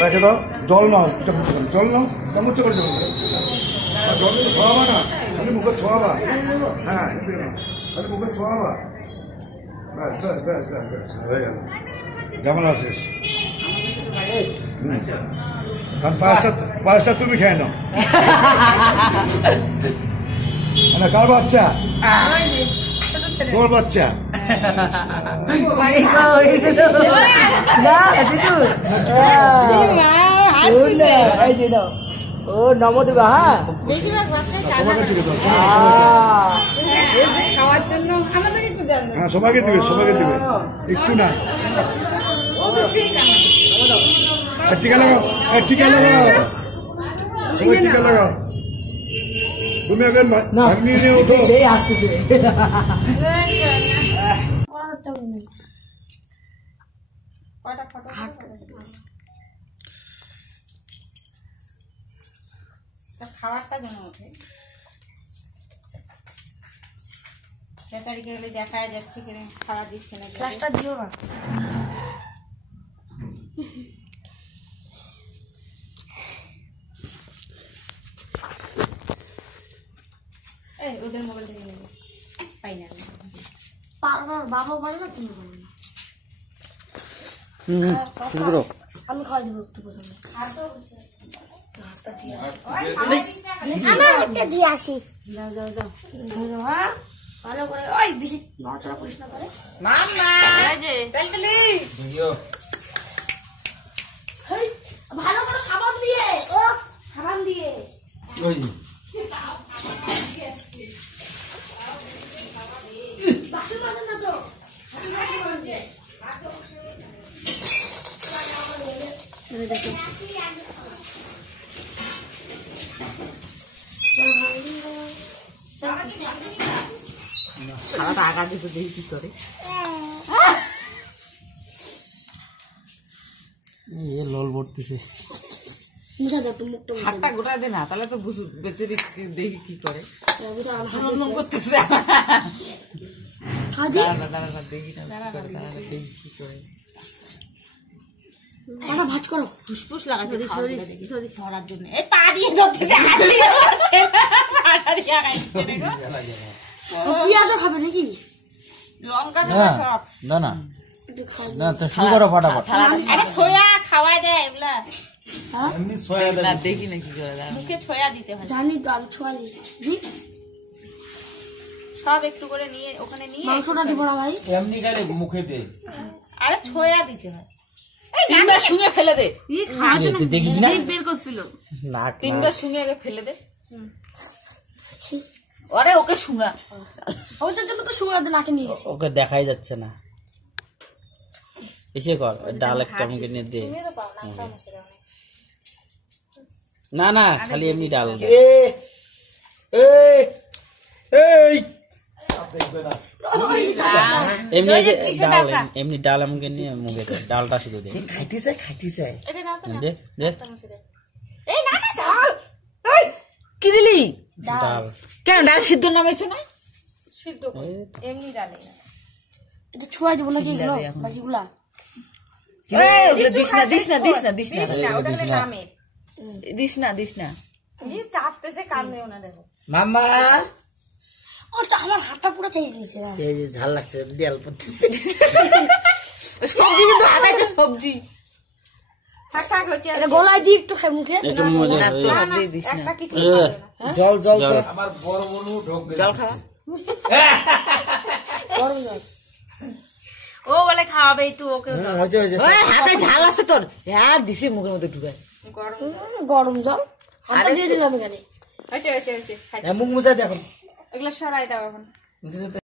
রেখে দাও। জল নাও, জল নাও, চামচ করে জল জল ছোঁয়াবা না, আমি মুখে ছোঁয়াবা। হ্যাঁ আমি মুখে ছোঁয়াবা। ব্যাস ব্যাস ব্যাস ব্যাস ব্যাস হয়ে গেল। কেমন আছিস? কারণ পায়েসটা তুমি খেয়ে নাও। মানে কার বাচ্চা? তোর বাচ্চা? ও নমো দেবা। হ্যাঁ খাওয়ার জন্য আমাদের একটু দেন। হ্যাঁ সবাইকে দিবে, সবাইকে দিবে, একটু না। টিকা লাগাও, টিকা লাগাও, সবাই টিকা লাগাও। তুমি আগে ভাগ্নি নিয়ে ওঠো। সেই হাসতেছে। খাবারটা যেন ওঠে গেলে দেখা যাচ্ছে কিনা খাবার দিচ্ছে না। গ্লাসটা দিও না। এই ওদের মোবাইল থেকে নেবে পাই না। পারবো বাবা পারবে না তুমি পারবে না। আমি খাওয়া দেবো একটু প্রথমে। আমার একটা দিয়ে আসি। যাও যাও যাও ভালো করে। ওই বেশি নড়চড়া করিস না করে। মাম্মা তেলতেলি ভালো করে সাবান দিয়ে। ও সাবান দিয়ে ওই বাসন মাজেন না তো। দেখো খাওয়াটা আগা দিতে দেখি কি করে। লল পড়তেছে। হাতটা গোটা দে না, তাহলে তো বেঁচে দেখি কি করে। করতেছে দেখি কি করে। ভাজ করো, ফুসফুস লাগাচ্ছে ধরার জন্য। এই পা দিয়ে ধরতেছে, হাত দিয়ে ধরছে পেঁয়াজও খাবে নাকি? লঙ্কা দেবে সব। না না না, তো শুরু করো ফটাফট। আরে ছোয়া খাওয়া যায় এগুলা। এমনি ছোয়া না, দেখি না কি করে মুখে ছোয়া দিতে হয়। জানি তো আমি ছোয়া দিই সব একটু করে নিয়ে ওখানে নিয়ে। মাংসটা দিব না ভাই, এমনি গেলে মুখে দে। আরে ছোয়া দিতে হয়। তিনবার শুঙে ফেলে দে। দেখিস না বের করছিল না, তিনবার শুঙে আগে ফেলে দে। আরে ওকে শুঙা, ওটার জন্য তো শুঙা দে নাকে নিয়ে। ওকে দেখাই যাচ্ছে না। এসে কর ডাল একটা মুখে নিয়ে দে। না না, খালি এমনি ডাল। এমনি ডাল আমাকে নিয়ে মুখে দে, ডালটা শুধু দে। খাইতে চাই দে দে। কি দিলি? ডাল কেন ডাল সিদ্ধ নামেছে না? সিদ্ধ এমনি ডালে এটা ছোঁয়া দিব নাকি এগুলো বাকিগুলা? দিস না দিস না দিস না দিস না দিস না দিস না। এই চাপতেছে কান্দেও না। দেখো মাম্মা, ও আমার হাতটা পুরো চেয়ে দিয়েছে। এই যে ঝাল লাগছে, দেয়াল পড়তেছে। সবজি কিন্তু আদাইতে সবজি থাক থাক হচ্ছে। এটা গলায় দি একটু খাই মুখে। একটু মজা তো হাত দিয়ে দিস না। জল জল আমার বড় বনু ঢোক গেছে। জল খাওয়া গরম জল। ও বলে খাওয়াবে একটু ওকে। ওই হাতে ঝাল আছে তোর। হ্যাঁ দিছি মুখের মধ্যে ঢুকায়। গরম জল হাতে দিয়ে দিলাম এখানে। আচ্ছা আচ্ছা আচ্ছা, মুখ মুছা দেখো। এগুলো সরাই দাও এখন।